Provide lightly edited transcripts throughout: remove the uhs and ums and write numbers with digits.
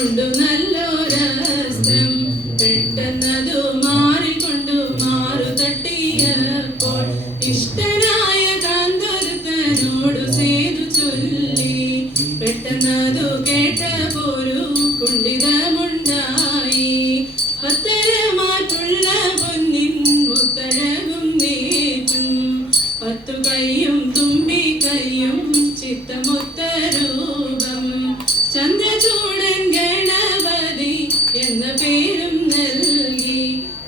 കൊണ്ടു നല്ലൊരസ്ത്രം പെട്ടെന്നതു മാറിക്കൊണ്ടു മാറു തട്ടിയപ്പോൾ ഇഷ്ടനായ കാന്തൊരുത്തനോടു സേതു ചൊല്ലി പെട്ടെന്നതു കേട്ടപ്പോരു കുണ്ഠിതമുണ്ടായി അത്തരമാറ്റുള്ള പൊന്നിൻ മുത്തഴകും നീറ്റും 10 കൈയും തുമ്പി കൈയും ചിത്തമൊത്ത രൂപം ചന്ദ്രചൂടൻ ഗണപതി എന്ന പേരും നൽകി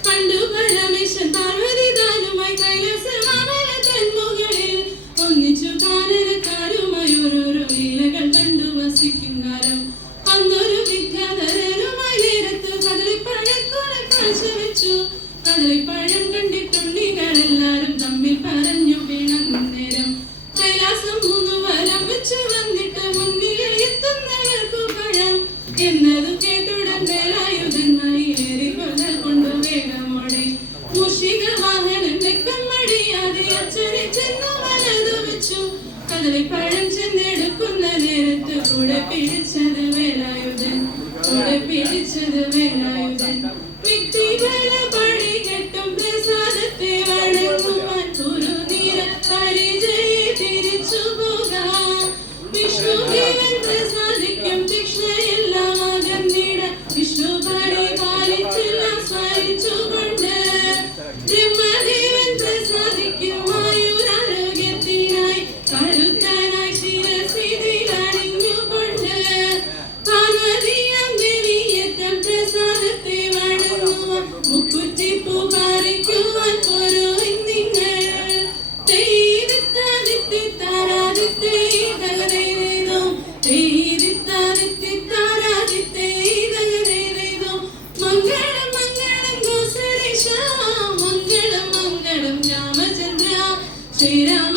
പണ്ടു പരമേശ്വരൻ പാർവതി താനുമായി കൈലാസമാമല തന്മുകളിൽ ഒന്നിച്ചു കാനനക്കാരുമായി ഓരോരോ ലീലകൾ കണ്ടു വസിക്കും കാലം അന്നൊരു വിദ്യാധരരുമായി നേരത്ത് കദളിപ്പഴക്കുല കാഴ്ച വെച്ചു കദളിപ്പഴം കണ്ടിട്ടുണ്ണികളെല്ലാരും തമ്മിൽ പറഞ്ഞു വീണന്നേരം കൈലാസം 3 വലം വെച്ചു വന്നിട്ട് മുന്നിൽ എത്തുന്നവർക്കു പഴം എന്നതു കേട്ടുടൻ വേലായുധൻ മയിലേറി കൊല്ലൽ കൊണ്ടു വേഗമോടെ മൂഷിക വാഹനം തെക്കം മടിയാതെ അച്ഛനെ ചെന്നു വലതു വെച്ചു കദളിപ്പഴം ചെന്നെടുക്കുന്ന നേരത്ത് കൂടെ പിടിച്ചത് വേലായുധൻ വ്യക്തിബല പടി കെട്ടും പ്രസാദത്തെ വണങ്ങുവാൻ കുരുനീര പരിചയെ തിരിച്ചു പോകാം വിഷ്ണുദേവൻ പ്രസാദിക്കും ദക്ഷിണയെല്ലാം അകന്നിട വിഷ്ണു പരിപാലിച്ചെല്ലാം സ്മരിച്ചുകൊണ്ട് ബ്രഹ്മദേവൻ പ്രസാദിക്കും ആയുരാരോഗ്യത്തിനായി കരുത്തനായി ശിരസിതിൽ അണിഞ്ഞുകൊണ്ട് പാർവതിയാം ദേവിയറ്റം പ്രസാദത്തെ വണങ്ങുവാൻ മുക്കുറ്റി പുകാരിക്കുവാൻ പോരുവിൻ നിങ്ങൾ മംഗളം മംഗളം ഗോസലേശ മംഗളം മംഗളം രാമചന്ദ്ര ശ്രീരാമ